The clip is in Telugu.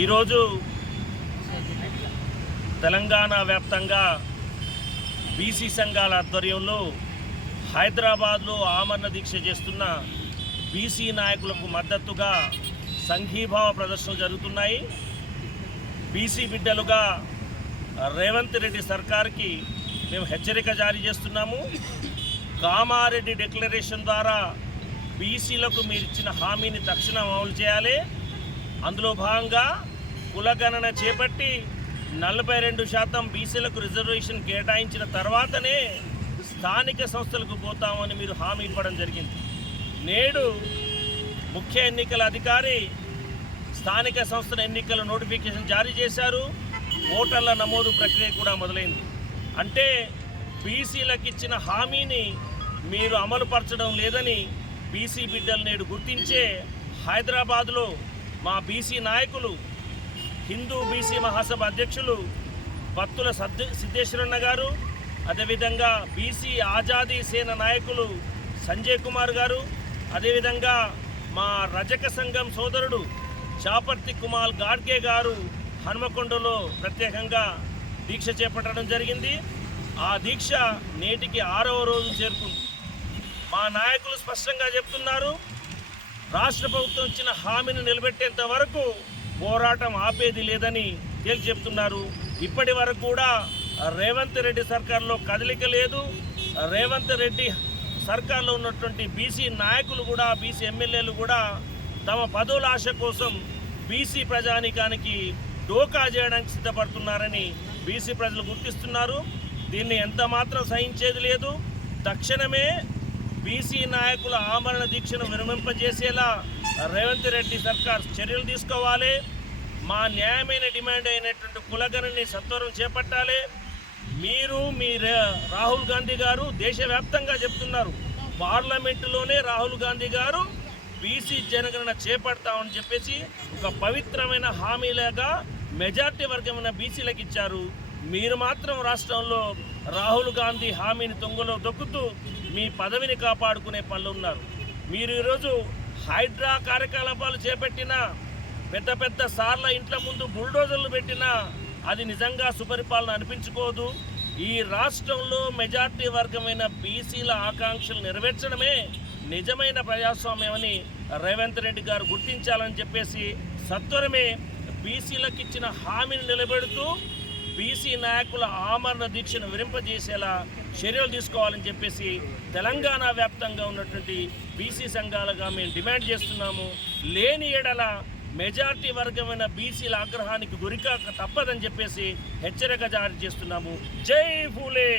ఈరోజు తెలంగాణ వ్యాప్తంగా బీసీ సంఘాల ఆధ్వర్యంలో హైదరాబాద్లో ఆమరణ దీక్ష చేస్తున్న బీసీ నాయకులకు మద్దతుగా సంఘీభావ ప్రదర్శనలు జరుగుతున్నాయి. బీసీ బిడ్డలుగా రేవంత్ రెడ్డి సర్కార్కి మేము హెచ్చరిక జారీ చేస్తున్నాము. కామారెడ్డి డిక్లరేషన్ ద్వారా బీసీలకు మీరు ఇచ్చిన హామీని తక్షణం అమలు చేయాలి. అందులో భాగంగా కులగణన చేపట్టి నలభై రెండు శాతం బీసీలకు రిజర్వేషన్ కేటాయించిన తర్వాతనే స్థానిక సంస్థలకు పోతామని మీరు హామీ ఇవ్వడం జరిగింది. నేడు ముఖ్య ఎన్నికల అధికారి స్థానిక సంస్థల ఎన్నికల నోటిఫికేషన్ జారీ చేశారు. ఓటర్ల నమోదు ప్రక్రియ కూడా మొదలైంది. అంటే బీసీలకు ఇచ్చిన హామీని మీరు అమలుపరచడం లేదని బీసీ బిడ్డలు నేడు గుర్తించే హైదరాబాద్లో మా బీసీ నాయకులు హిందూ బీసీ మహాసభ అధ్యక్షులు భక్తుల సద్ది సిద్ధేశ్వరన్న గారు అదేవిధంగా బీసీ ఆజాదీ సేన నాయకులు సంజయ్ కుమార్ గారు అదేవిధంగా మా రజక సంఘం సోదరుడు చాపర్తి కుమార్ గాడ్గే గారు హనుమకొండలో ప్రత్యేకంగా దీక్ష చేపట్టడం జరిగింది. ఆ దీక్ష నేటికి ఆరవ రోజు చేరుకుంది. మా నాయకులు స్పష్టంగా చెప్తున్నారు రాష్ట్ర ప్రభుత్వం ఇచ్చిన హామీని నిలబెట్టేంత వరకు పోరాటం ఆపేది లేదని తేల్చి చెప్తున్నారు. ఇప్పటి వరకు కూడా రేవంత్ రెడ్డి సర్కార్లో కదలిక లేదు. రేవంత్ రెడ్డి సర్కార్లో ఉన్నటువంటి బీసీ నాయకులు కూడా బీసీ ఎమ్మెల్యేలు కూడా తమ పదవుల ఆశ కోసం బీసీ ప్రజానికానికి డోకా చేయడానికి సిద్ధపడుతున్నారని బీసీ ప్రజలు గుర్తిస్తున్నారు. దీన్ని ఎంత మాత్రం సహించేది లేదు. తక్షణమే బీసీ నాయకుల ఆమరణ దీక్షను విరమింపజేసేలా రేవంత్ రెడ్డి సర్కార్ చర్యలు తీసుకోవాలి. మా న్యాయమైన డిమాండ్ అయినటువంటి కులగణని సత్వరం చేపట్టాలి. మీరు మీ రాహుల్ గాంధీ గారు దేశవ్యాప్తంగా చెప్తున్నారు. పార్లమెంటులోనే రాహుల్ గాంధీ గారు బీసీ జనగణన చేపడతామని చెప్పేసి ఒక పవిత్రమైన హామీలాగా మెజార్టీ వర్గమైన బీసీలకు ఇచ్చారు. మీరు మాత్రం రాష్ట్రంలో రాహుల్ గాంధీ హామీని తొంగలో దొక్కుతూ మీ పదవిని కాపాడుకునే పనులు ఉన్నారు. మీరు ఈరోజు హైడ్రా కార్యకలాపాలు చేపట్టిన పెద్ద పెద్ద సార్ల ఇంట్ల ముందు బుల్డోజర్లు పెట్టినా అది నిజంగా సుపరిపాలన అనిపించుకోదు. ఈ రాష్ట్రంలో మెజార్టీ వర్గమైన బీసీల ఆకాంక్షలు నెరవేర్చడమే నిజమైన ప్రజాస్వామ్యమని రేవంత్ రెడ్డి గారు గుర్తించాలని చెప్పేసి సత్వరమే బీసీలకు ఇచ్చిన హామీని నిలబెడుతూ బీసీ నాయకుల ఆమరణ దీక్షను విరింపజేసేలా చర్యలు తీసుకోవాలని చెప్పేసి తెలంగాణ వ్యాప్తంగా ఉన్నటువంటి బీసీ సంఘాలుగా మేము డిమాండ్ చేస్తున్నాము. లేని ఎడల మెజార్టీ వర్గమైన బీసీల ఆగ్రహానికి గురికాక తప్పదని చెప్పేసి హెచ్చరిక జారీ చేస్తున్నాము. జై ఫూలే!